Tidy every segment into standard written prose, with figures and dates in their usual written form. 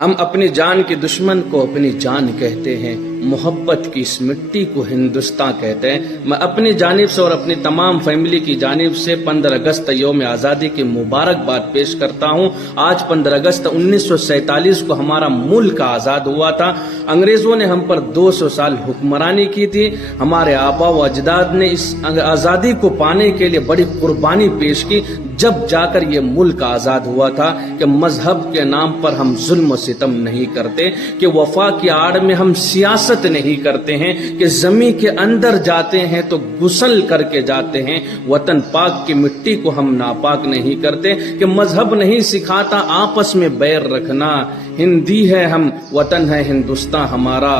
ہم اپنی جان کے دشمن کو اپنی جان کہتے ہیں، محبت کی اس مٹی کو ہندوستان کہتے ہیں۔ میں اپنی جانب سے اور اپنی تمام فیملی کی جانب سے 15 اگست یوم آزادی کی مبارکباد پیش کرتا ہوں۔ آج 15 اگست 1947 کو ہمارا ملک آزاد ہوا تھا۔ انگریزوں نے ہم پر 200 سال حکمرانی کی تھی۔ ہمارے آبا و اجداد نے اس آزادی کو پانے کے لیے بڑی قربانی پیش کی، جب جا کر یہ ملک آزاد ہوا تھا کہ مذہب کے نام پر ہم ظلم و ستم نہیں کرتے، کہ وفا کی آڑ میں ہم سیاست نہیں کرتے ہیں، کہ زمین کے اندر جاتے ہیں تو غسل کر کے جاتے ہیں، وطن پاک کی مٹی کو ہم ناپاک نہیں کرتے، کہ مذہب نہیں سکھاتا آپس میں بیر رکھنا، ہندی ہے ہم، وطن ہے ہندوستان ہمارا،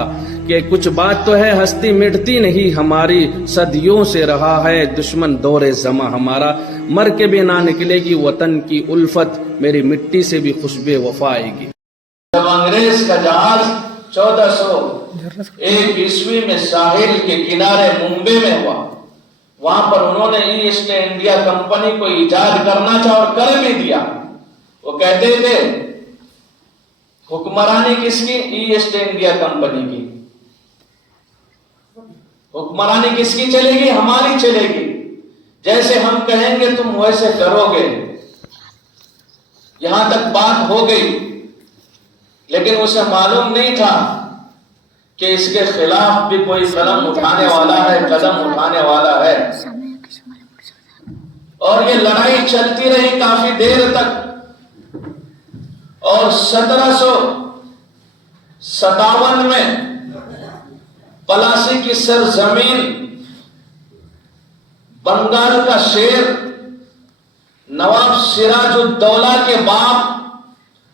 کہ کچھ بات تو ہے ہستی مٹتی نہیں ہماری، صدیوں سے رہا ہے دشمن دور زماں ہمارا، مر کے بھی نہ نکلے گی وطن کی الفت، میری مٹی سے بھی خوشبو وفا آئے گی۔ جب انگریز کا جہاز 1401 عیسوی میں ساحل کے کنارے ممبئی میں ہوا، وہاں پر انہوں نے ایسٹ انڈیا کمپنی کو ایجاد کرنا چاہا اور کر بھی دیا۔ وہ کہتے تھے حکمرانی کس کی؟ ایسٹ انڈیا کمپنی کی۔ حکمرانی کس کی چلے گی؟ ہماری چلے گی، جیسے ہم کہیں گے تم ویسے کرو گے۔ یہاں تک بات ہو گئی، لیکن اسے معلوم نہیں تھا کہ اس کے خلاف بھی کوئی قدم اٹھانے والا ہے، اور یہ لڑائی چلتی رہی کافی دیر تک، اور 1757 میں پلاسی کی سرزمین، بنگال کا شیر نواب سراج الدولہ کے باپ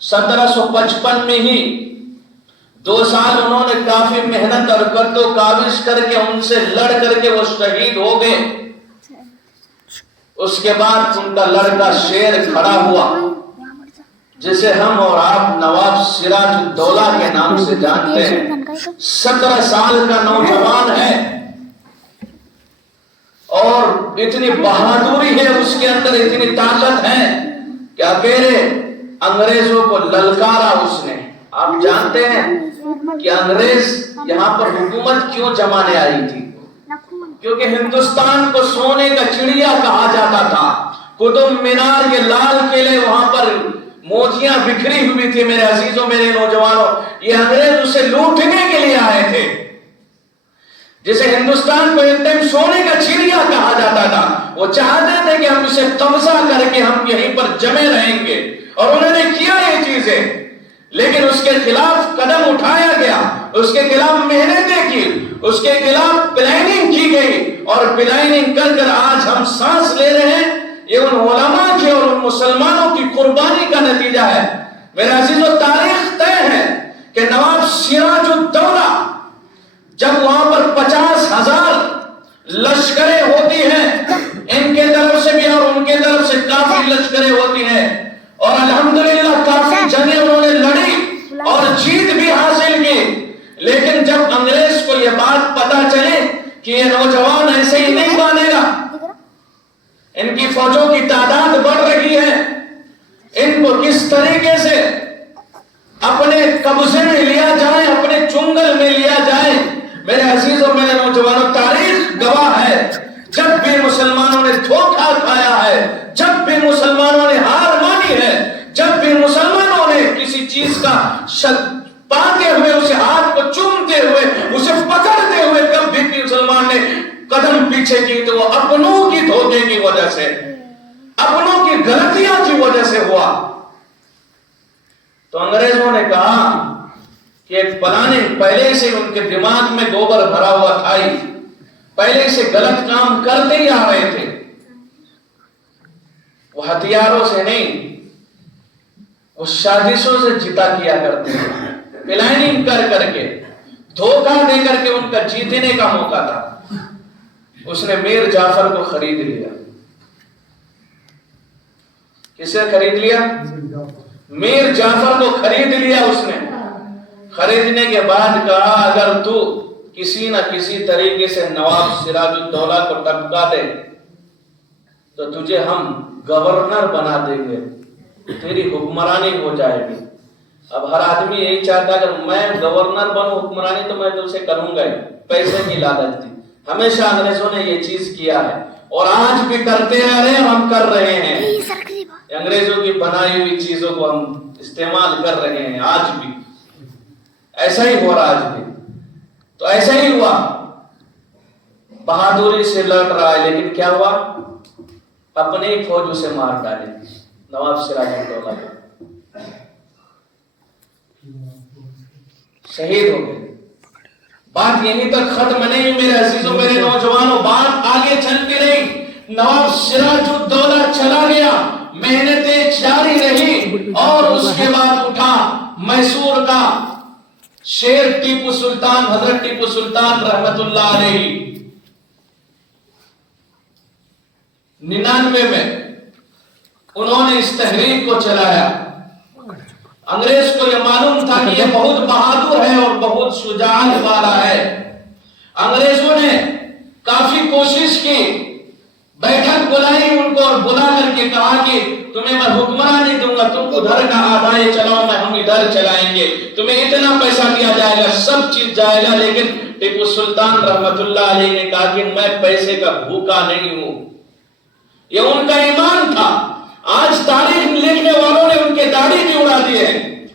1755 میں ہی 2 سال انہوں نے کافی محنت اور کرد و کاوش کر کے ان سے لڑ کر کے وہ شہید ہو گئے۔ اس کے بعد ان کا لڑکا شیر کھڑا ہوا، جسے ہم اور آپ نواب سراج الدولہ کے نام سے جانتے ہیں۔ 17 سال کا نوجوان ہے، اور اتنی بہادری ہے اس کے اندر، اتنی طاقت ہے کہ اکیلے انگریزوں کو للکارا اس نے۔ آپ جانتے ہیں کہ انگریز یہاں پر حکومت کیوں جمانے آئی تھی؟ کیونکہ ہندوستان کو سونے کا چڑیا کہا جاتا تھا۔ قطب مینار، یہ لال قلعے، وہاں پر موتیاں بکھری ہوئی تھی۔ میرے عزیزوں، میرے نوجوانوں، یہ انگریز اسے لوٹنے کے لیے آئے تھے، جسے ہندوستان کو ایک ٹائم سونے کا چڑیا کہا جاتا تھا۔ وہ چاہتے تھے کہ ہم اسے قبضہ کر کے ہم یہیں پر جمے رہیں گے، اور انہوں نے کیا یہ چیزیں، لیکن اس کے خلاف قدم اٹھایا گیا، اس کے خلاف محنتیں کی، اس کے خلاف پلاننگ کی گئی، اور پلاننگ کر کر آج ہم سانس لے رہے ہیں۔ یہ ان علماء کی اور ان مسلمانوں کی قربانی کا نتیجہ ہے۔ میرے عزیزو، تاریخ طے ہے کہ نواب سراج الدولہ جب وہاں پر 50,000 لشکریں ہوتی ہیں، ان کے طرف سے بھی اور ان کے طرف سے کافی لشکریں ہوتی ہیں، اور الحمدللہ کافی جنگیں انہوں نے لڑی اور جیت بھی حاصل کی، لیکن جب انگریز کو یہ بات پتا چلے کہ یہ نوجوان ایسے ہی نہیں مانے گا، ان کی فوجوں کی تعداد بڑھ رہی ہے، ان کو کس طریقے سے اپنے قبضے میں لیا جائے، اپنے چنگل میں لیا جائے۔ میرے عزیزوں، میرے نوجوانوں، تاریخ گواہ ہے، جب بھی مسلمانوں نے دھوکہ کھایا ہے، جب بھی مسلمانوں نے ہار مانی ہے، جب بھی مسلمانوں نے کسی چیز کا پاتے ہوئے، اسے ہاتھ کو چومتے ہوئے، اسے پکڑتے ہوئے، کب بھی مسلمان نے قدم پیچھے کی تو وہ اپنوں کی دھوکے کی وجہ سے، اپنوں کی غلطیاں کی وجہ سے ہوا۔ تو انگریزوں نے کہا کہ ایک پلاننگ پہلے سے ان کے دماغ میں گوبر بھرا ہوا تھا، پہلے سے غلط کام کرتے ہی آ رہے تھے۔ وہ ہتھیاروں سے نہیں، وہ سازشوں سے جیتا کیا کرتے تھے، پلاننگ کر کر کے، دھوکہ دے کر کے ان کا جیتنے کا موقع تھا۔ اس نے میر جعفر کو خرید لیا۔ کسے خرید لیا؟ میر جعفر کو خرید لیا اس نے۔ خریدنے کے بعد کہا اگر تو کسی نہ کسی طریقے سے نواب سراج الدولہ کو ٹپکا دے تو تجھے ہم گورنر بنا دیں گے، تیری حکمرانی ہو جائے گی۔ اب ہر آدمی یہی چاہتا ہے اگر میں گورنر بنوں حکمرانی تو میں تو اسے کروں گا ہی، پیسے کی لالچ تھی. ہمیشہ انگریزوں نے یہ چیز کیا ہے اور آج بھی کرتے رہ رہے ہیں، ہم کر رہے ہیں. انگریزوں کی بنائی ہوئی چیزوں کو ہم استعمال کر رہے ہیں آج بھی. ایسا ہی ہو رہا آج بھی. تو ایسا ہی ہوا، بہادری سے لڑ رہا ہے، لیکن کیا ہوا؟ اپنے ہی فوج اسے مار ڈالے. نواب سراج الدولہ شہید ہو گئے. بات یہیں تک ختم نہیں میرے عزیزوں، میرے نوجوانوں، بات آگے چلتی رہی. نواب سراج الدولہ چلا گیا، محنتیں جاری رہی، اور اس کے بعد اٹھا میسور کا شیر ٹیپو سلطان، حضرت ٹیپو سلطان رحمت اللہ علیہ. 99 میں انہوں نے اس تحریک کو چلایا. انگریز کو یہ معلوم تھا کہ یہ بہت بہادر ہے اور بہت شجاعت والا ہے. انگریزوں نے کافی کوشش کی، بیٹھک بلائی ان کو اور بلا کر کے کہا کہ تمہیں میں حکمرانی دوں گا، تم ادھر کا آدھائے چلاؤ، میں ہم ادھر چلائیں گے، تمہیں اتنا پیسہ دیا جائے گا، سب چیز جائے گا. لیکن ٹیپو سلطان رحمت اللہ علیہ نے کہا کہ میں پیسے کا بھوکا نہیں ہوں. یہ ان کا ایمان تھا. آج تاریخ لکھنے والوں نے ان کے داڑھی بھی اڑا دیے ہیں،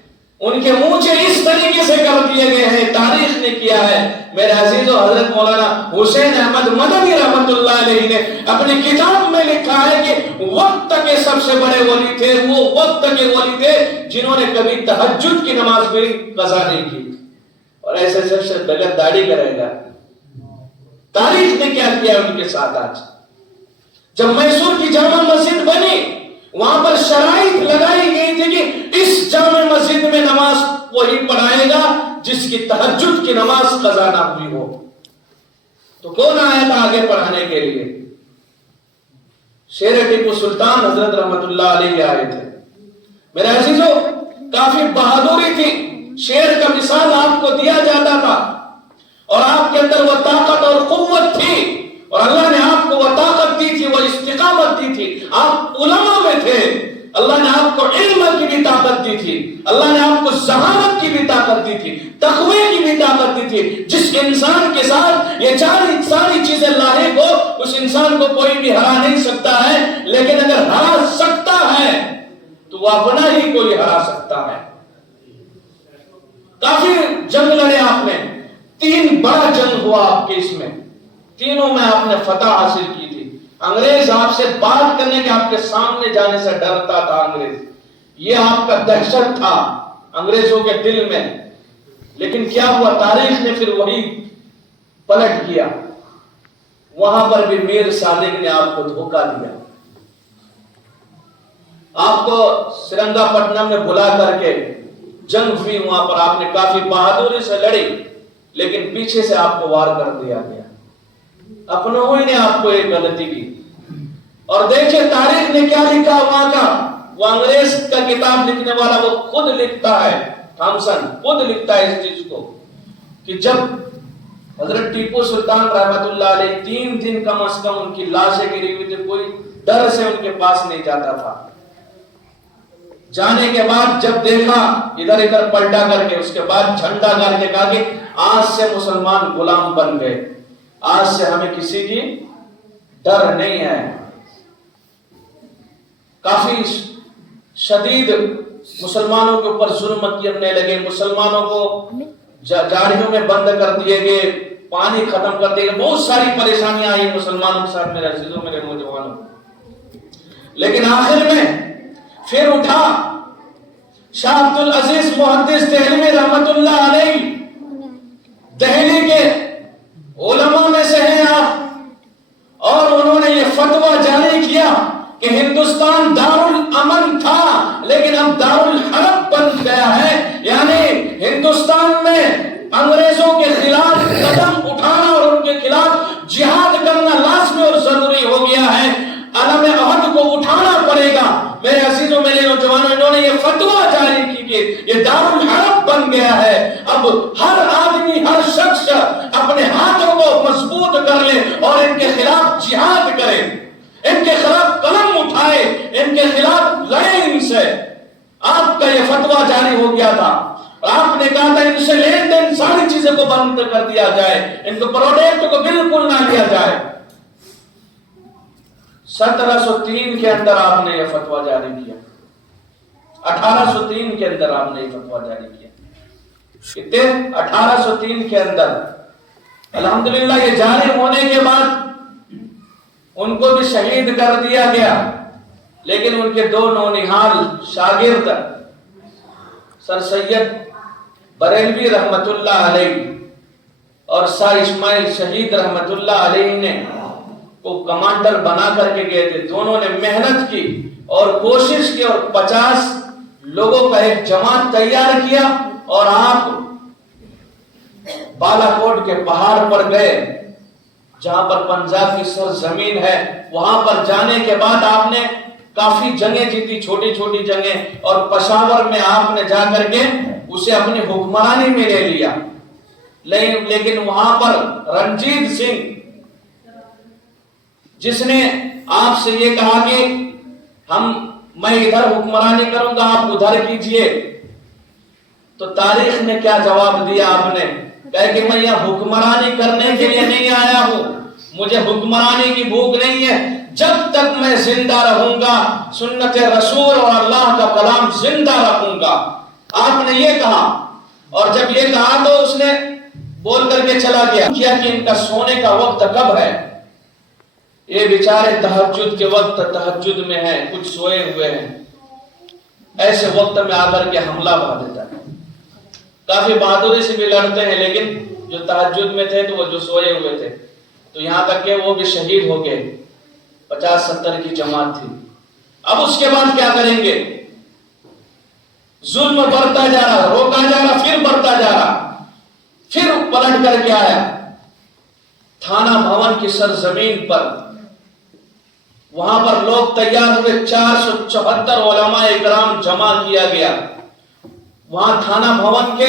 ان کے مونچھے اس طریقے سے کر دیے گئے ہیں. تاریخ نے کیا ہے. میرے عزیزو، حضرت مولانا حسین احمد مدنی رحمت اللہ علیہ نے اپنی کتاب میں لکھا ہے کہ وقت کے سب سے بڑے ولی تھے، وہ وقت کے ولی تھے جنہوں نے کبھی تہجد کی نماز بھی قضا نہیں کی. اور ایسے شخص بغیر داڑھی کرے گا. تاریخ نے کیا کیا ان کے ساتھ. آج جب میسور کی جامع مسجد بنی، وہاں پر شرائط لگائی گئی تھی کہ اس جامع مسجد میں نماز وہی پڑھائے گا جس کی تہجد کی نماز قضا نہ ہوئی ہو. تو کون آیا تھا آگے پڑھانے کے لیے؟ شیر ٹیپو سلطان حضرت رحمت اللہ علیہ آئے تھے. میرے عزیزو، کافی بہادری تھی. شیر کا مثال آپ کو دیا جاتا تھا اور آپ کے اندر وہ طاقت اور قوت تھی، اور اللہ نے آپ کو وہ طاقت دی تھی، وہ استقامت دی تھی. آپ علماء میں تھے، اللہ نے آپ کو علم کی بھی طاقت دی تھی، اللہ نے آپ کو ذہانت کی بھی طاقت دی تھی، تقوی کی بھی طاقت دی تھی. جس انسان کے ساتھ یہ ساری چیزیں لاحق ہو، اس انسان کو کوئی بھی ہرا نہیں سکتا ہے. لیکن اگر ہرا سکتا ہے تو وہ اپنا ہی کوئی ہرا سکتا ہے. کافی جنگ لڑے آپ نے، 3 بڑا جنگ ہوا آپ کے، اس میں تینوں میں آپ نے فتح حاصل کی تھی. انگریز آپ سے بات کرنے کے، آپ کے سامنے جانے سے ڈرتا تھا انگریز. یہ آپ کا دہشت تھا انگریزوں کے دل میں. لیکن کیا ہوا؟ تاریخ نے پھر وہی پلٹ کیا. وہاں پر بھی میر صادق نے آپ کو دھوکہ دیا. آپ کو سرنگا پٹنم میں بلا کر کے جنگ ہوئی. وہاں پر آپ نے کافی بہادری سے لڑی، لیکن پیچھے سے آپ کو وار کر دیا گیا. اپنوں ہی نے آپ کو ایک غلطی کی. اور دیکھیں تاریخ نے کیا لکھا وہاں کا. وہ انگریز کا کتاب لکھنے والا وہ خود لکھتا ہے، تھامسن خود لکھتا ہے اس چیز کو، کہ جب حضرت ٹیپو سلطان رحمت اللہ علیہ 3 دن کم از کم ان کی لاشیں گری ہوئی تھی، کوئی ڈر سے ان کے پاس نہیں جاتا تھا. جانے کے بعد جب دیکھا ادھر ادھر پلٹا کر کے، اس کے بعد جھنڈا گاڑ کے کہا کہ آج سے مسلمان غلام بن گئے، آج سے ہمیں کسی کی ڈر نہیں ہے. کافی شدید مسلمانوں کے اوپر ظلم کرنے لگے. مسلمانوں کو جاڑیوں میں بند کر دیے گئے، پانی ختم کر دیے گئے. بہت ساری پریشانیاں آئی مسلمانوں کے ساتھ میرے عزیزوں، میرے نوجوانوں. لیکن آخر میں پھر اٹھا شاہ عبد العزیز محدث دہلوی رحمت اللہ علیہ. دہلی کے علماء میں سے ہیں آپ، اور انہوں نے یہ فتویٰ جاری کیا کہ ہندوستان دارالامن تھا لیکن اب دارالحرب بن گیا ہے. یعنی ہندوستان میں انگریزوں کے خلاف قدم اٹھانا اور ان کے خلاف جہاد کرنا لازمی اور ضروری ہو گیا ہے. علم عہد کو اٹھانا پڑے گا. میرے عزیزوں، میرے نوجوانوں، انہوں نے یہ فتویٰ جاری کی کہ یہ دارالحرب بن گیا ہے. اب ہر آدمی، ہر شخص اپنے ہاتھوں کو مضبوط کر لے اور ان کے خلاف جہاد کرے، ان کے خلاف قلم اٹھائے، ان کے خلاف لڑے ان سے. آپ کا یہ فتویٰ جاری ہو گیا تھا اور آپ نے کہا تھا ان سے لین دین ساری چیزیں کو بند کر دیا جائے، ان کو پروڈکٹ کو بالکل نہ لیا جائے۔ 1703 کے اندر آپ نے یہ فتویٰ جاری کیا، 1803 کے اندر آپ نے یہ فتویٰ جاری کیا، کتنے 1803 کے اندر۔ الحمدللہ یہ جاری ہونے کے بعد ان کو بھی شہید کر دیا گیا، لیکن ان کے دو نونہال شاگرد سر سید بریلوی رحمت اللہ علیہ اور سر اسماعیل شہید رحمت اللہ علیہ نے کو کمانڈر بنا کر کے گئے تھے۔ دونوں نے محنت کی اور کوشش کی اور 50 لوگوں کا ایک جماعت تیار کیا اور آپ بالا کوٹ کے پہاڑ پر گئے جہاں پر پنجاب کی سرزمین ہے۔ وہاں پر جانے کے بعد آپ نے کافی جنگیں جیتی، چھوٹی چھوٹی جنگیں، اور پشاور میں آپ نے جا کر کے اسے اپنی حکمرانی میں لے لیا۔ لیکن وہاں پر رنجیت سنگھ جس نے آپ سے یہ کہا کہ میں ادھر حکمرانی کروں گا، آپ ادھر کیجئے، تو تاریخ نے کیا جواب دیا؟ آپ نے کہا کہ میں یہاں حکمرانی کرنے کے لیے نہیں آیا ہوں، مجھے حکمرانی کی بھوک نہیں ہے، جب تک میں زندہ رہوں گا سنت رسول اور اللہ کا کلام زندہ رکھوں گا۔ آپ نے یہ کہا، اور جب یہ کہا تو اس نے بول کر کے چلا گیا کہ ان کا سونے کا وقت کب ہے؟ یہ بیچارے تہجد کے وقت تہجد میں ہیں، کچھ سوئے ہوئے ہیں، ایسے وقت میں آ کر کے حملہ بھا دیتا ہے۔ کافی بہادری سے بھی لڑتے ہیں، لیکن جو تہجد میں تھے تو وہ جو سوئے ہوئے تھے، تو یہاں تک کہ وہ بھی شہید ہو گئے۔ 50-70 کی جماعت تھی۔ اب اس کے بعد کیا کریں گے؟ ظلم بڑھتا جا رہا، روکا جا رہا، پھر بڑھتا جا رہا، پھر پلٹ کر کے آیا تھانہ بھون کی سرزمین پر۔ وہاں پر لوگ تیار ہوئے، 474 علماء اکرام جمع کیا گیا۔ وہاں تھانہ بھون کے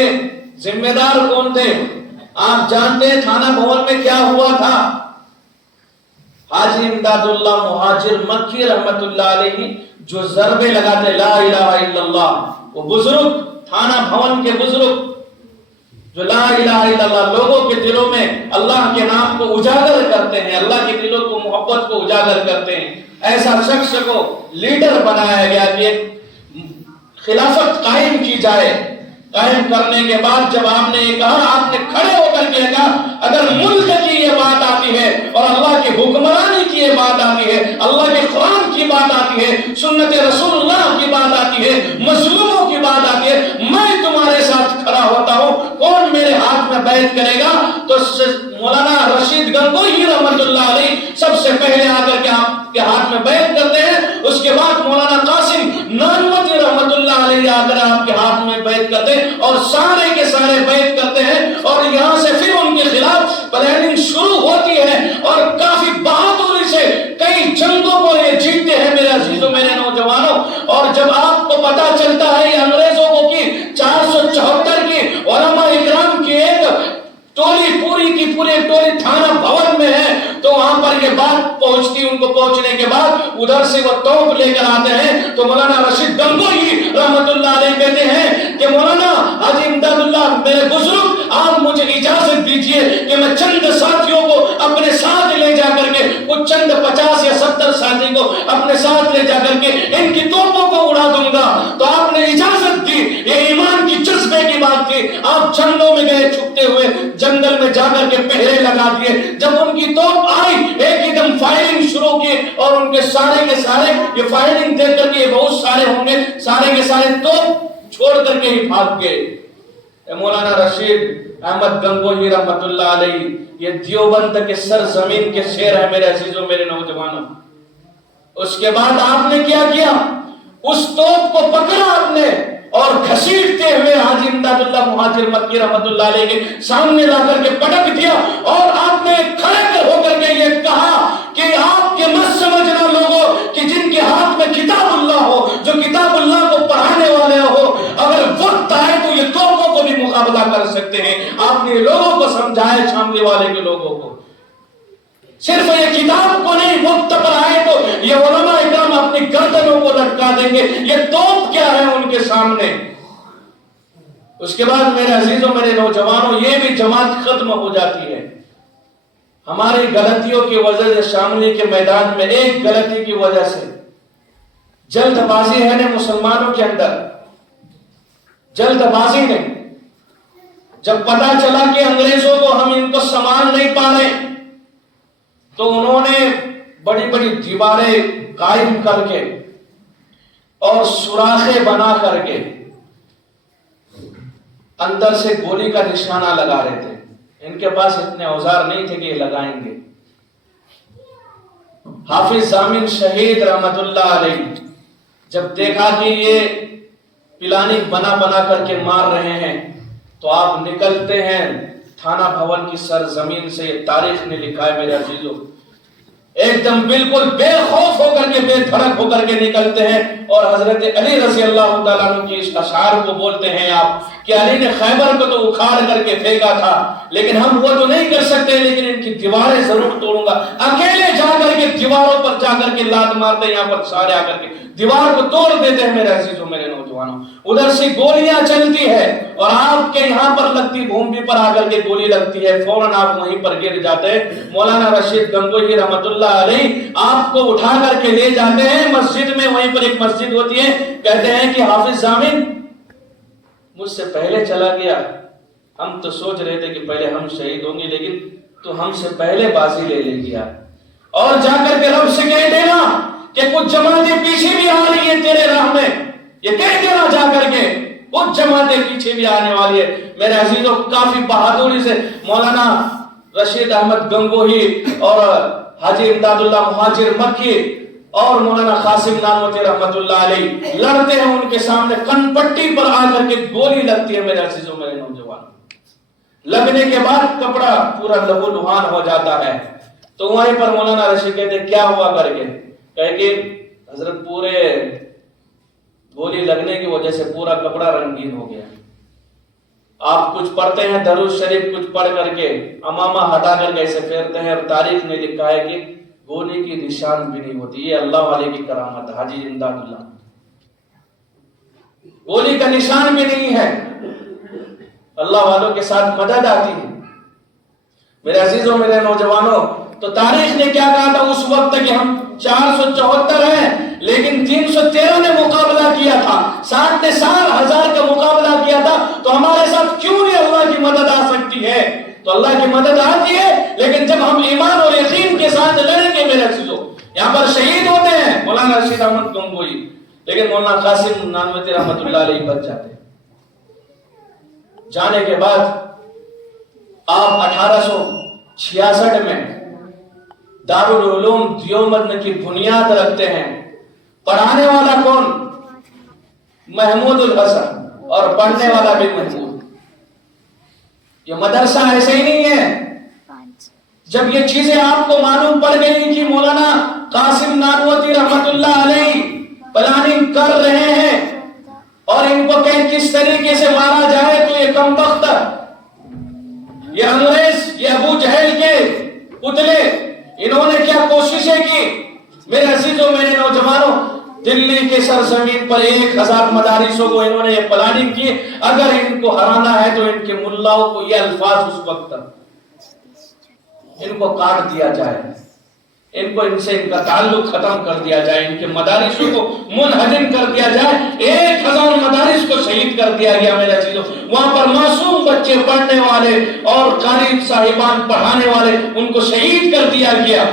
ذمہ دار کون تھے؟ آپ جانتے ہیں تھانہ بھون میں کیا ہوا تھا؟ حاجی امداد اللہ مہاجر مکی رحمت اللہ علیہ جو ضربے لگاتے لا الہ الا اللہ، وہ بزرگ تھانہ بھون کے بزرگ جو لا الہ الا اللہ لوگوں کے دلوں میں اللہ کے نام کو اجاگر کرتے ہیں، اللہ کے دلوں کو محبت کو اجاگر کرتے ہیں، ایسا شخص کو لیڈر بنایا گیا کہ خلافت قائم کی جائے۔ قائم کرنے کے بعد جب آپ نے یہ کہا، آپ نے کھڑے ہو کر کے کہا اگر ملک کی یہ بات آتی ہے اور اللہ کی حکمرانی کی یہ بات آتی ہے، اللہ کے قرآن کی بات آتی ہے، سنت رسول اللہ کی بات آتی ہے، مظلوموں کی بات آتی ہے، میں تمہارے ساتھ کھڑا ہوتا ہوں، کون میرے ہاتھ میں بیعت کرے گا؟ تو مولانا رشید گنگوہی رحمت اللہ علیہ سب سے پہلے آ کر کے آپ کے ہاتھ میں بیعت کرتے ہیں۔ اس کے بعد مولانا قاسم نانوتی رحمت اللہ علیہ آ کر آپ کے ہاتھ میں بیعت کرتے ہیں اور سارے کے سارے بیعت کرتے ہیں، اور یہاں سے پھر ان کے خلاف پلاننگ شروع ہوتی ہے اور کافی بہادری سے کئی جنگوں کو یہ جیتتے ہیں میرے عزیزوں، میرے نوجوانوں۔ اور جب آپ کو پتا چلتا ہے یہ انگریزوں کو کی 474 کی علماء اکرام کی ایک ٹولی پوری کی پوری ٹولی تھانہ بھون میں ہے، تو وہاں پر یہ بات پہنچتی، ان کو پہنچنے کے بعد ادھر سے وہ توپ لے کر آتے ہیں، تو مولانا رشید گنگوہی رحمت اللہ علیہ کہتے ہیں کہ مولانا حاجی امداد اللہ میرے بزرگ، آپ مجھے اجازت دیجئے کہ میں چند ساتھیوں کو اپنے ساتھ لے جا کر کے، کچھ چند 50 یا 70 ساتھی کو اپنے ساتھ لے جا کر کے ان کی توپوں کو اڑا دوں گا۔ تو آپ نے اجازت دی، یہ ایمان کی جذبے کی بات تھی۔ آپ جنگلوں میں گئے چھپتے ہوئے، جنگل میں جا کر کے پہرے لگا دیے، جب ان کی توپ آئی ایک دم فائرنگ شروع کی، اور ان کے سارے یہ فائرنگ دیکھ کر کے بہت سارے ہوں گے، سارے کے سارے توپ چھوڑ کر کے ہی بھاگ گئے۔ مولانا رشید احمد گنگوہی رحمت اللہ علیہ یہ دیوبند کے سرزمین کے شیر ہے میرے عزیزوں، میرے نوجوانوں۔ اس کے بعد آپ نے کیا کیا؟ اس توپ کو پکڑا آپ نے اور گھسیٹتے ہوئے حاجی امداد اللہ مہاجر مکی رحمت اللہ علیہ کے سامنے لا کر کے پٹک دیا، اور آپ نے کھڑے ہو کر کے یہ کہا کہ آپ کے مت سمجھنا لوگوں کہ جن کے ہاتھ میں کتاب اللہ ہو، جو کتاب اللہ کو پڑھانے والے ہو، اگر وقت آئے تو یہ توپوں کو بھی مقابلہ کر سکتے ہیں۔ آپ نے لوگوں کو سمجھایا، شاملی والے کے لوگوں کو۔ صرف یہ کتاب کو نہیں، وقت پر آئے تو یہ علماء اکرام اپنی گردنوں کو لٹکا دیں گے، یہ توپ کیا ہے ان کے سامنے۔ اس کے بعد میرے عزیزوں، میرے نوجوانوں، یہ بھی جماعت ختم ہو جاتی ہے ہماری غلطیوں کی وجہ سے۔ شاملی کے میدان میں ایک غلطی کی وجہ سے جلد بازی ہے مسلمانوں کے اندر، جلد بازی نے، جب پتا چلا کہ انگریزوں کو ہم ان کو سنبھال نہیں پا رہے تو انہوں نے بڑی بڑی دیواریں قائم کر کے اور سوراخیں بنا کر کے اندر سے گولی کا نشانہ لگا رہے تھے۔ ان کے پاس اتنے اوزار نہیں تھے کہ یہ لگائیں گے۔ حافظ ضامن شہید رحمت اللہ علیہ جب دیکھا کہ یہ پلاننگ بنا بنا کر کے مار رہے ہیں تو آپ نکلتے ہیں تھانہ بھون کی سرزمین سے۔ یہ تاریخ نے لکھا ہے میرے عزیزوں، ایک دم بالکل بے خوف ہو کر کے، بے دھڑک ہو کر کے نکلتے ہیں اور حضرت علی رضی اللہ تعالیٰ عنہ کی اس اشعار کو بولتے ہیں آپ کہ علی نے خیبر کو تو اکھاڑ کر کے پھینکا تھا، لیکن ہم وہ تو نہیں کر سکتے، لیکن ان کی دیواریں ضرور توڑوں گا۔ اکیلے جا کر کے دیواروں پر جا کر کے لات مارتے ہیں، یہاں پر سارے آ کر کے دیوار کو توڑ دیتے ہیں میرے عزیزوں، میرے نوجوانوں۔ ادھر سے گولیاں چلتی ہے اور آپ کے یہاں پر لگتی، بھومبی پر آ کر کے گولی لگتی ہے، فوراً آپ وہیں پر گر جاتے ہیں۔ مولانا رشید گنگوہی رحمت اللہ علیہ آپ کو اٹھا کر کے لے جاتے ہیں مسجد میں، وہیں پر ایک مسجد ہوتی ہے، کہتے ہیں کہ حافظ ضامن مجھ سے پہلے چلا گیا، ہم تو سوچ رہے تھے کہ پہلے ہم شہید ہوں گے، لیکن تو ہم سے پہلے بازی لے گیا۔ اور جا کر کے رب سے کہہ دینا کہ کچھ جماعتیں پیچھے بھی آ رہی ہیں تیرے راہ میں، یہ کہہ دینا جا کر کے کچھ جماعتیں پیچھے بھی آنے والی ہے۔ میرے عزیزوں، کافی بہادری سے مولانا رشید احمد گنگوہی اور حاجی امداد اللہ مہاجر مکی اور مولانا قاسم نانوتی رحمت اللہ علیہ لڑتے ہیں، ان کے سامنے کن پٹی پر آ کر کے گولی لگتی ہے میرے عزیزوں، میرے نوجوان۔ لگنے کے بعد کپڑا پورا لہو لہان ہو جاتا ہے، تو وہیں پر مولانا رشید کہتے کیا ہوا کر کے، کہے کہ حضرت پورے گولی لگنے کی وجہ سے پورا کپڑا رنگین ہو گیا۔ آپ کچھ پڑھتے ہیں درود شریف، کچھ پڑھ کر کے امامہ ہٹا کر کے ایسے پھیرتے ہیں، اور تاریخ نے لکھا ہے کہ گولی کی نشان بھی نہیں ہوتی۔ یہ اللہ والے کی کرامت ہے، حاجی امداد اللہ، گولی کا نشان بھی نہیں ہے۔ اللہ والوں کے ساتھ مدد آتی ہے میرے عزیزوں، میرے نوجوانوں۔ تو تاریخ نے کیا کہا تھا اس وقت کہ ہم 474 ہیں، لیکن 313 نے مقابلہ کیا تھا، 60 نے 6000 کا مقابلہ کیا تھا، تو ہمارے ساتھ کیوں نہیں اللہ کی مدد آ سکتی ہے؟ تو اللہ کی مدد آتی ہے، لیکن جب ہم ایمان اور یقین کے ساتھ لڑیں گے میرے عزیزوں۔ یہاں پر شہید ہوتے ہیں مولانا رشید احمد گنگوہی، لیکن مولانا قاسم نانوتی رحمت اللہ علیہ بچ جاتے ہیں۔ جانے کے بعد آپ 1866 میں دارالعلوم دیوبند کی بنیاد رکھتے ہیں۔ پڑھانے والا کون؟ محمود الحسن، اور پڑھنے والا بھی محمود۔ یہ مدرسہ ایسے ہی نہیں ہے۔ جب یہ چیزیں آپ کو معلوم پڑ گئی کہ مولانا قاسم نانوتی رحمت اللہ علیہ پلاننگ کر رہے ہیں اور ان کو کس طریقے سے مارا جائے، تو یہ کمبخت، یہ انگریز، یہ ابو جہل کے پتلے، انہوں نے کیا کوششیں کی میرے عزیزوں، میرے نوجوانوں۔ دلی کے سرزمین پر 1000 مدارسوں کو انہوں نے یہ پلاننگ کی، اگر ان کو ہرانا ہے تو ان کے ملاؤں کو یہ الفاظ اس وقت ان کو کاٹ دیا جائے، ان سے ان کا تعلق ختم کر دیا جائے، ان کے مدارسوں کو منہدم کر دیا جائے۔ 1000 مدارس کو شہید کر دیا گیا میرے عزیزوں۔ وہاں پر معصوم بچے پڑھنے والے اور قاری صاحبان پڑھانے والے، ان کو شہید کر دیا گیا۔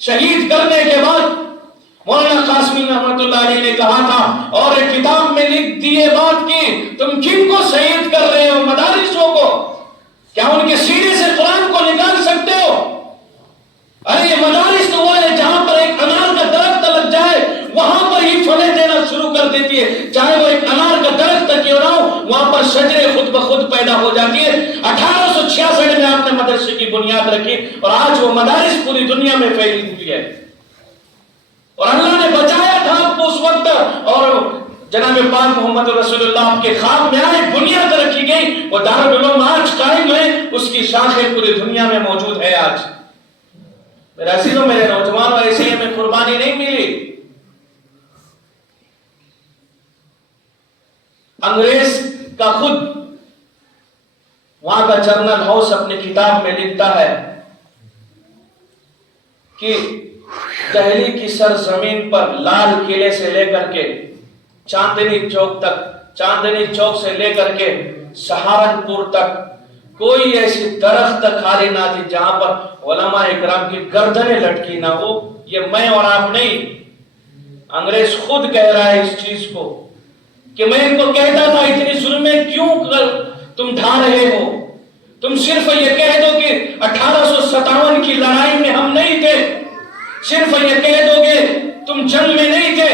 شہید کرنے کے بعد مولانا قاسمی رحمت اللہ علیہ نے کہا تھا اور ایک کتاب میں لکھ دی یہ بات کی، تم کن کو شہید کر رہے ہو؟ مدارسوں کو؟ کیا ان کے سینے سے قرآن کو نکال سکتے ہو؟ ارے یہ مدارس تو وہ ہے جہاں پر ایک انار کا درخت لگ جائے وہاں پر ہی پھلیں دینا شروع کر دیتی ہے، چاہے وہ ایک انار کا درخت کیوں نہ ہو، وہاں پر شجرے خود بخود پیدا ہو جاتی ہے۔ 1866 میں آپ نے مدرسے کی بنیاد رکھی اور آج وہ مدارس پوری دنیا میں پھیلی ہوئی ہے، اور اللہ نے بچایا تھا آپ کو اس وقت، اور جناب پاک محمد رسول اللہ آپ کے خواب میں آئے، بنیاد رکھی گئی، وہ دارالعلوم آج قائم ہے، اس کی شاخیں پوری دنیا میں موجود ہے۔ آج میرے عزیزوں میرے نوجوانوں ایسے ہی ہمیں قربانی نہیں ملی. انگریز کا خود وہاں کا جنرل ہاؤس اپنی کتاب میں لکھتا ہے کہ دہلی کی سرزمین پر لال قلعے سے لے کر کے چاندنی چوک تک، چاندنی چوک سے لے کر کے سہارنپور تک کوئی ایسی درخت خالی نہ تھی جہاں پر علماء اکرام کی گردنیں لٹکی نہ ہو. یہ میں اور آپ نہیں، انگریز خود کہہ رہا ہے اس چیز کو کہ میں ان کو کہتا تھا اتنی ظلمیں کیوں تم ڈھا رہے ہو. تم صرف یہ کہہ دو کہ 1857 کی لڑائی میں ہم نہیں تھے، صرف یہ کہہ دو کہ تم جنگ میں نہیں تھے،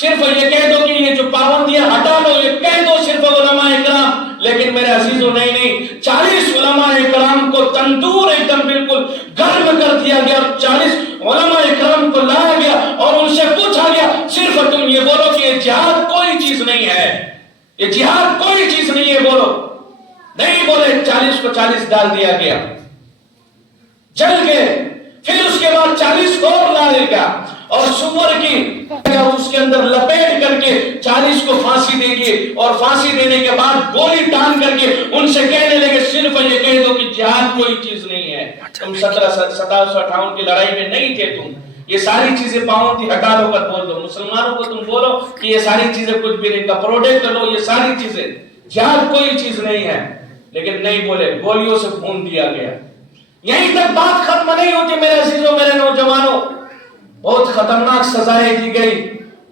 صرف یہ کہہ دو کہ یہ جو پابندیاں ہٹا لو، یہ کہہ دو صرف علماء اکرام. لیکن میرے عزیزوں نہیں، 40 علماء اکرام کو تندور ایک دم بالکل گرم کر دیا گیا اور 40 علماء اکرام کو لایا گیا اور ان سے پوچھا گیا صرف تم یہ بولو کہ یہ جہاد کوئی چیز نہیں ہے، یہ جہاد کوئی چیز نہیں ہے، بولو. نہیں بولے، 40 کو 40 ڈال دیا گیا، جل گئے. پھر اس کے بعد 40 کو اور ڈالے گا اور سور کی اس کے اندر لپیٹ کر کے 40 کو پھانسی دے گی اور پھانسی دینے کے بعد گولی ٹان کر کے ان سے کہنے لگے صرف یہ کہہ دو کہ جہاد کوئی چیز نہیں ہے. تم 1758 کی لڑائی میں نہیں تھے، تم یہ ساری چیزیں پابندی ہٹا لو کر بول دو. مسلمانوں کو تم بولو کہ یہ ساری چیزیں کچھ بھی نہیں، کا پروڈکٹ لو، یہ ساری چیزیں، جہاد کوئی چیز نہیں ہے. لیکن نہیں بولے، گولیوں سے بھون دیا گیا. یہیں تک بات ختم نہیں ہوتی میرے عزیزوں میرے نوجوانوں، بہت خطرناک سزائیں دی گئی.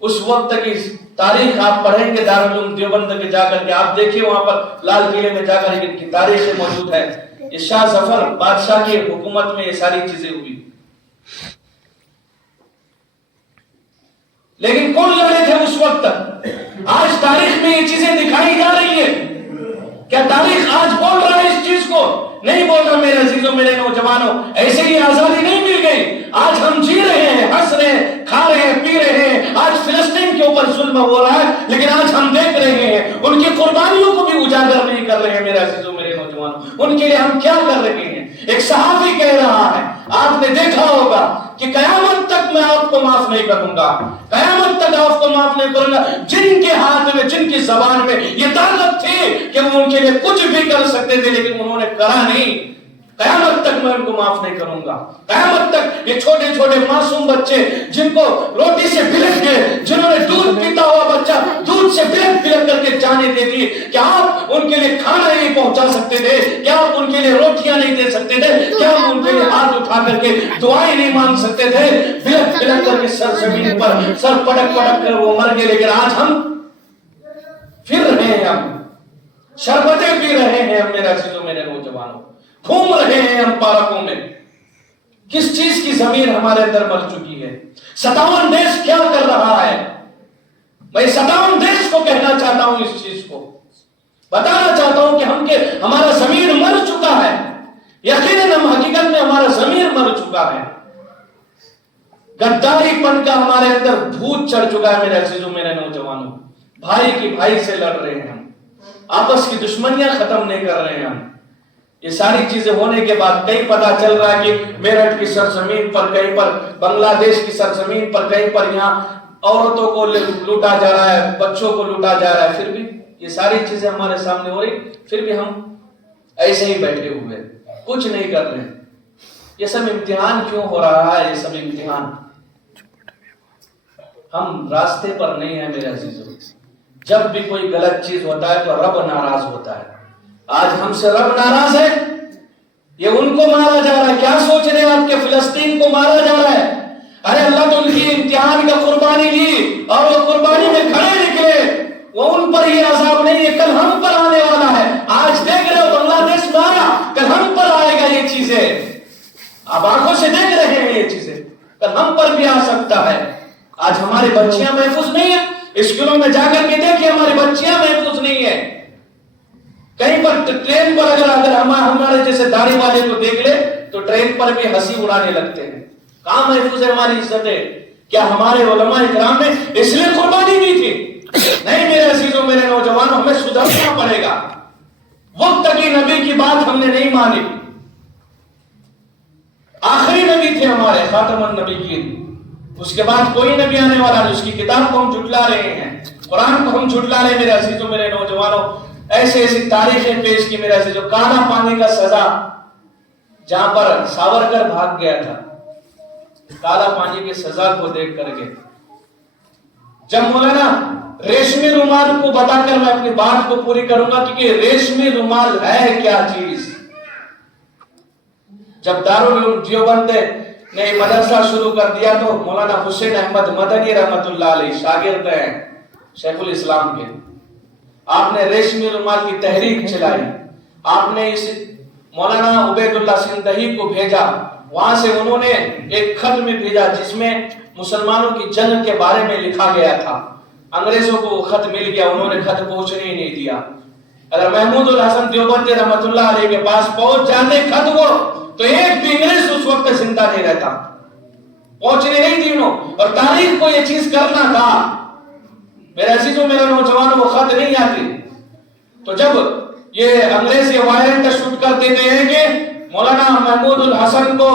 اس وقت کی تاریخ آپ پڑھیں گے دارالعلوم دیوبند کے جا کر کے، آپ دیکھیں وہاں پر لال قلعے میں جا کر کے تاریخیں موجود ہے. یہ شاہ ظفر بادشاہ کی حکومت میں یہ ساری چیزیں ہوئی. لیکن کون لڑے تھے اس وقت؟ آج تاریخ میں یہ چیزیں دکھائی جا رہی ہے. کیا تاریخ آج بول رہا ہے اس چیز کو؟ نہیں بول رہا میرے عزیزوں میرے نوجوانوں. ایسے ہی آزادی نہیں مل گئی. آج ہم جی رہے ہیں، ہنس رہے ہیں، کھا رہے ہیں، پی رہے ہیں. آج فلسطین کے اوپر ظلم ہو رہا ہے، لیکن آج ہم دیکھ رہے ہیں ان کی قربانیوں کو بھی اجاگر نہیں کر رہے ہیں میرے عزیزوں میرے نوجوانوں. ان کے لیے ہم کیا کر رہے ہیں؟ ایک صحابی کہہ رہا ہے، آپ نے دیکھا ہوگا کہ قیامت تک میں آپ کو معاف نہیں کروں گا، قیامت تک آپ کو معاف نہیں کروں گا. جن کے ہاتھ میں، جن کی زبان میں یہ طاقت تھی کہ وہ ان کے لیے کچھ بھی کر سکتے تھے لیکن انہوں نے کرا نہیں، قیامت تک میں ان کو معاف نہیں کروں گا. قیامت تک یہ چھوٹے چھوٹے معصوم بچے جن کو روٹی سے بلک گئے، جنہوں نے دودھ پیتا ہوا بچہ دودھ سے بلک بلک کر کے جانے دے دی، کیا آپ ان کے لیے کھانا نہیں پہنچا سکتے تھے؟ کیا آپ ان کے لیے روٹیاں نہیں دے سکتے تھے؟ کیا آپ ان کے لیے ہاتھ اٹھا کر کے دعائیں نہیں مانگ سکتے تھے؟ بلک بلک کر کے سر زمین پر سر پٹک پٹک کر وہ مر گئے. لیکن آج ہم پھر رہے ہیں، ہم شربتیں پی رہے ہیں ہم میرے عزیزوں میرے نوجوانوں، گھوم رہے ہیں ہم پارکوں میں. کس چیز کی ضمیر ہمارے اندر مر چکی ہے؟ 57 دیش کیا کر رہا ہے؟ میں 57 دیش کو کہنا چاہتا ہوں، اس چیز کو بتانا چاہتا ہوں کہ ہمارا ضمیر مر چکا ہے. یقیناً ہم حقیقت میں ہمارا ضمیر مر چکا ہے. غداری پن کا ہمارے اندر بھوت چڑھ چکا ہے میرے عزیزوں میرے نوجوانوں. بھائی کی بھائی سے لڑ رہے ہیں ہم، آپس کی دشمنیاں ختم نہیں کر رہے ہیں ہم. یہ ساری چیزیں ہونے کے بعد کہیں پتا چل رہا ہے کہ میرٹھ کی سرزمین پر، کہیں پر بنگلہ دیش کی سرزمین پر، کہیں پر یہاں عورتوں کو لوٹا جا رہا ہے، بچوں کو لوٹا جا رہا ہے. پھر بھی یہ ساری چیزیں ہمارے سامنے ہو رہی، پھر بھی ہم ایسے ہی بیٹھے ہوئے کچھ نہیں کر رہے. یہ سب امتحان کیوں ہو رہا ہے؟ یہ سب امتحان، ہم راستے پر نہیں ہیں میرے عزیزوں. جب بھی کوئی غلط چیز ہوتا ہے تو رب ناراض ہوتا ہے. آج ہم سے رب ناراض ہے. یہ ان کو مارا جا رہا ہے، کیا سوچ رہے ہیں آپ کہ فلسطین کو مارا جا رہا ہے؟ ارے اللہ تو ان کی امتحان کا قربانی لی اور وہ قربانی میں کھڑے نکلے. وہ ان پر یہ عذاب نہیں ہے، کل ہم پر آنے والا ہے. آج دیکھ رہے ہو بنگلہ دیش میں آیا، کل ہم پر آئے گا یہ چیزیں. آپ آنکھوں سے دیکھ رہے ہیں یہ چیزیں، کل ہم پر بھی آ سکتا ہے. آج ہماری بچیاں محفوظ نہیں ہیں. اسکولوں میں جا کر کے دیکھیں ہماری بچیاں محفوظ نہیں ہیں. کہیں پر ٹرین پر اگر ہمارے جیسے داڑھی والے کو دیکھ لے تو ٹرین پر بھی ہنسی اڑانے لگتے ہیں. کہاں محفوظ ہے ہماری عزتیں؟ کیا ہمارے علماء اکرام نے اس لیے قربانی دی تھی؟ نہیں میرے عزیزوں میرے نوجوانوں، ہمیں سدھرنا پڑے گا. وقت کی نبی کی بات ہم نے نہیں مانی. آخری نبی تھے ہمارے خاتم النبیین. اس کے بعد کوئی نبی آنے والا نہیں. اس کی کتاب کو ہم جھٹلا رہے ہیں, قرآن کو ہم جھٹلا رہے ہیں. میرے عزیزوں میرے نوجوانوں, ایسے ایسی تاریخیں پیش کی میرے عزیزوں. کالا پانی کا سزا, جہاں پر ساورکر بھاگ گیا تھا, کالا پانی کی سزا کو دیکھ کر کے جب مولانا ریشمی رومال کو بتا کر میں اپنی بات کو پوری کروں گا, کیونکہ ریشمی رومال ہے کیا چیز. جب دارالعلوم دیوبند نے مدرسہ شروع کر دیا تو مولانا حسین احمد مدنی رحمت اللہ علیہ شاگرد ہیں شیخ الاسلام کے. آپ نے ریشمی رومال کی تحریک چلائی. آپ نے اس مولانا عبید اللہ سندھی کو بھیجا. وہاں سے انہوں نے ایک خط میں بھیجا جس میں مسلمانوں کی جنگ کے بارے میں لکھا گیا تھا. انگریزوں کو وہ خط مل گیا, انہوں نے خط پہنچنے ہی نہیں دیا. اگر محمود الحسن دیوبندی رحمت اللہ علیہ کے پاس پہنچ جاتے خط وہ, تو ایک بھی انگریز اس وقت زندہ نہیں رہتا. پہنچنے نہیں دی انہوں, اور تاریخ کو یہ چیز کرنا تھا. میرے عزیزوں میرے نوجوانوں, وہ خط نہیں آتی. تو جب یہ انگریز یہ وائرنٹ شوٹ کر دیتے ہیں کہ مولانا محمود الحسن کو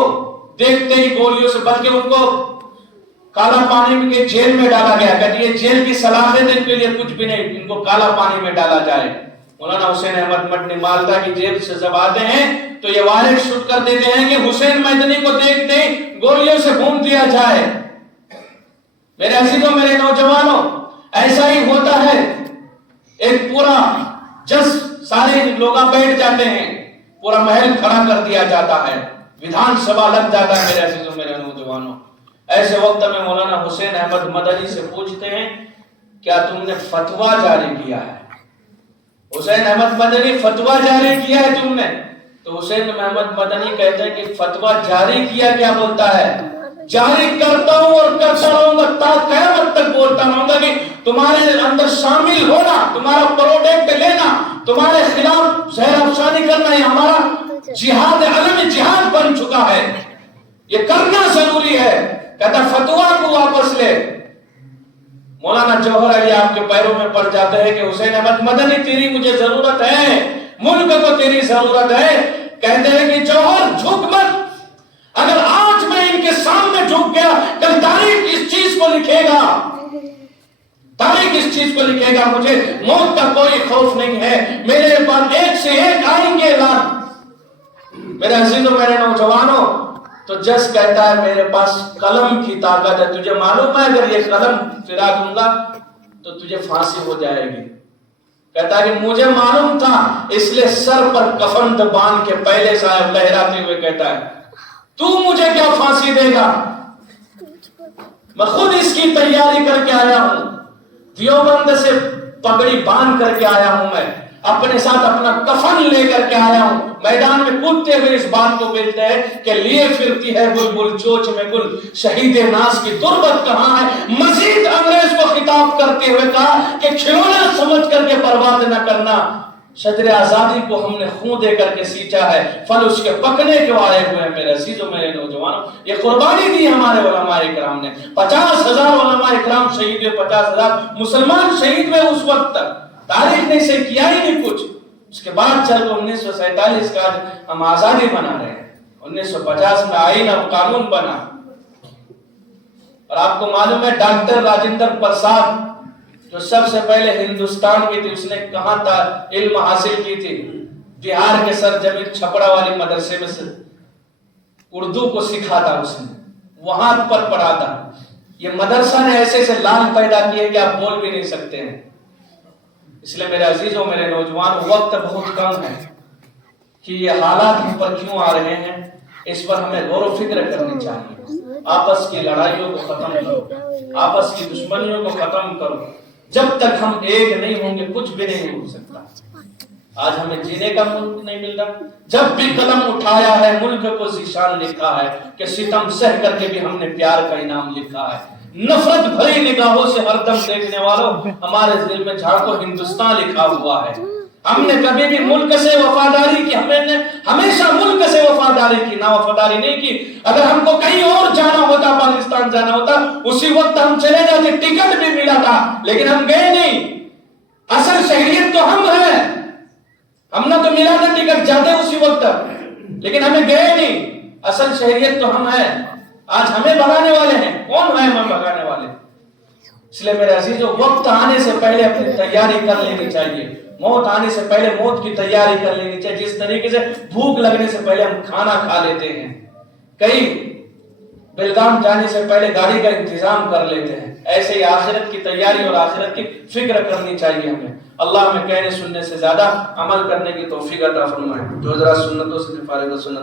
دیکھتے ہی گولیوں سے, بلکہ ان کو کالا پانی کے جیل میں ڈالا گیا. کہتے یہ جیل کی صلاحیت ان کے لیے کچھ بھی نہیں, ان کو کالا پانی میں ڈالا جائے. مولانا حسین احمد مدنی مالدہ کی جیل سے جب آتے ہیں تو یہ وائرنٹ شوٹ کر دیتے ہیں کہ حسین مدنی کو دیکھتے ہی گولیوں سے بھون دیا جائے. میرے عزیزوں میرے نوجوانوں, ایسا ہی ہوتا ہے. ایک پورا جس سارے لوگ بیٹھ جاتے ہیں, پورا محل کھڑا کر دیا جاتا ہے, ویدھان سبھا لگ جاتا ہے. میرے عزیزوں میرے نوجوانوں, ایسے وقت میں مولانا حسین احمد مدنی سے پوچھتے ہیں کیا تم نے فتویٰ جاری کیا ہے؟ حسین احمد مدنی فتویٰ جاری کیا ہے تم نے؟ تو حسین احمد مدنی کہتے ہیں کہ فتویٰ جاری کیا کیا بولتا ہے, جاری کرتا ہوں اور کرتا رہوں گا تا قیامت تک بولتا رہوں گا کہ تمہارے اندر شامل ہونا, تمہارا پروڈکٹ لینا, تمہارے خلاف زہر افشانی کرنا, یہ ہمارا جہاد علم جہاد بن چکا ہے, یہ کرنا ضروری ہے. کہتا فتویٰ کو واپس لے. مولانا جوہر علی آپ کے پیروں میں پڑ جاتے ہیں کہ حسین احمد مدنی تیری مجھے ضرورت ہے, ملک کو تیری ضرورت ہے. کہتے ہیں کہ جوہر جھک مت, اگر آج میں ان کے سامنے جھک گیا کل تاریخ اس چیز کو لکھے گا, تاریخ اس چیز کو لکھے گا. مجھے موت کا کوئی خوف نہیں ہے, میرے پاس ایک سے ایک آئیں گے اعلان. میرے عزیزوں میرے نوجوانوں, تو جس کہتا ہے میرے پاس قلم کی طاقت ہے, تجھے معلوم ہے اگر یہ قلم پھرا دوں گا تو تجھے پھانسی ہو جائے گی. کہتا ہے کہ مجھے معلوم تھا, اس لیے سر پر کفن باندھ کے پہلے صاحب لہراتے ہوئے کہتا ہے تو مجھے کیا پھانسی دے گا, میں خود اس کی تیاری کر کے آیا ہوں, دیوبند سے پگڑی باندھ کر کے آیا ہوں, میں اپنے ساتھ اپنا کفن لے کر کے آیا ہوں. میدان میں کودتے ہوئے اس بات کو بولتے ہیں کہ لیے پھرتی ہے بلبل چوچ میں گل, شہید ناز کی تربت کہاں ہے. مزید انگریز کو خطاب کرتے ہوئے کہا کہ کھلونا سمجھ کر کے برباد نہ کرنا, شجر آزادی کو ہم نے خون دے کر کے سینچا ہے, پھل اس کے پکنے کے آئے ہوئے ہیں. میرے عزیزوں میرے نوجوانوں, یہ قربانی دی ہمارے علماء کرام نے. 50,000 علماء کرام شہید ہوئے, 50,000 مسلمان شہید ہوئے. اس وقت تک تاریخ نے سے کیا ہی نہیں کچھ. اس کے بعد چل کر 1947 کا ہم آزادی بنا رہے ہیں. 1950 میں آئین اور قانون بنا, اور آپ کو معلوم ہے ڈاکٹر راجندر پرساد جو سب سے پہلے ہندوستان کی تھی, اس نے کہاں تھا علم حاصل کی تھی؟ بہار کے سر جمیل چھپڑا والی مدرسے میں سے اردو کو سکھا تھا, اس نے وہاں پر پڑھا تھا. یہ مدرسہ نے ایسے سے لال پیدا کیے کہ آپ بول بھی نہیں سکتے ہیں. اس لیے میرے عزیزوں میرے نوجوان, وقت بہت کم ہے کہ یہ حالات ہم پر کیوں آ رہے ہیں, اس پر ہمیں غور و فکر کرنی چاہیے. آپس کی لڑائیوں کو ختم کرو, آپس کی دشمنیوں کو ختم کرو. جب تک ہم ایک نہیں ہوں گے کچھ بھی نہیں ہو سکتا. آج ہمیں جینے کا ملک نہیں مل رہا. جب بھی قلم اٹھایا ہے ملک کو ذیشان لکھا ہے کہ ستم سہ کر کے بھی ہم نے پیار کا انعام لکھا ہے. نفرت بھری نگاہوں سے ہر دم دیکھنے والوں, ہمارے دل میں جھانکو ہندوستان لکھا ہوا ہے. ہم نے کبھی بھی ملک سے وفاداری کی, ہم نے ہمیشہ ملک سے وفاداری کی, نہ وفاداری نہیں کی. اگر ہم کو کہیں اور جانا ہوتا, پاکستان جانا ہوتا, اسی وقت ہم چلے جاتے. ٹکٹ بھی ملا تھا لیکن ہم گئے نہیں. اصل شہریت تو ہم ہیں, ہم نے تو ملا تھا ٹکٹ, جاتے اسی وقت لیکن ہمیں گئے نہیں. اصل شہریت تو ہم ہیں، آج ہمیں بھگانے والے ہیں، کون ہے ہمیں بھگانے والے؟ اس لیے میرے عزیزو، وقت آنے سے پہلے اپنی تیاری کر لینی چاہیے، موت آنے سے پہلے موت کی تیاری کر لینی چاہیے۔ جس طریقے سے بھوک لگنے سے پہلے ہم کھانا کھا لیتے ہیں، کئی بیلگام جانے سے پہلے گاڑی کا انتظام کر لیتے ہیں، ایسے ہی آخرت کی تیاری اور آخرت کی فکر کرنی چاہیے ہمیں۔ اللہ ہمیں کہنے سننے سے زیادہ عمل کرنے کی توفیق عطا فرمائے۔ جو ذرا سنتوں سے فارغ سنت